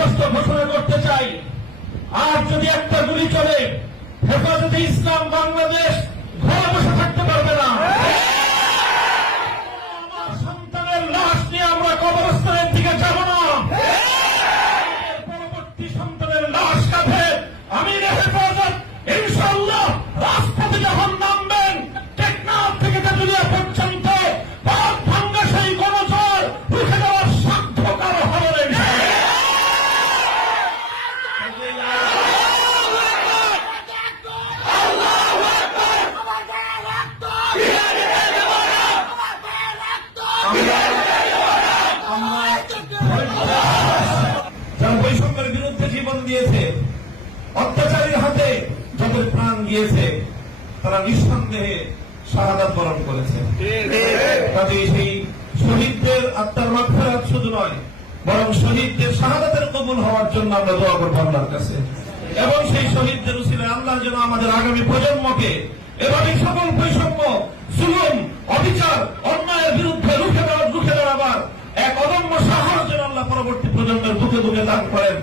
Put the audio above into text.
স্পষ্ট ঘোষণা করতে চাই আর যদি একটা গুলি চলে হেফাজতে ইসলাম বাংলাদেশ যারা বৈষম্যের বিরুদ্ধে জীবন দিয়েছে অত্যাচারীর হাতে যাদের প্রাণ গিয়েছে তারা নিঃসন্দেহে শাহাদাত বরণ করেছে কাজে সেই শহীদদের আত্মার মাফেরাত শুধু নয় বরং শহীদদের শাহাদাতের কবুল হওয়ার জন্য আমরা দোয়া করবো আল্লাহর কাছে এবং সেই শহীদদের উচিলে আল্লাহ যেন আমাদের আগামী প্রজন্মকে এভাবে সকল পরবর্তী প্রজন্মের বুকে বুকে দান করেন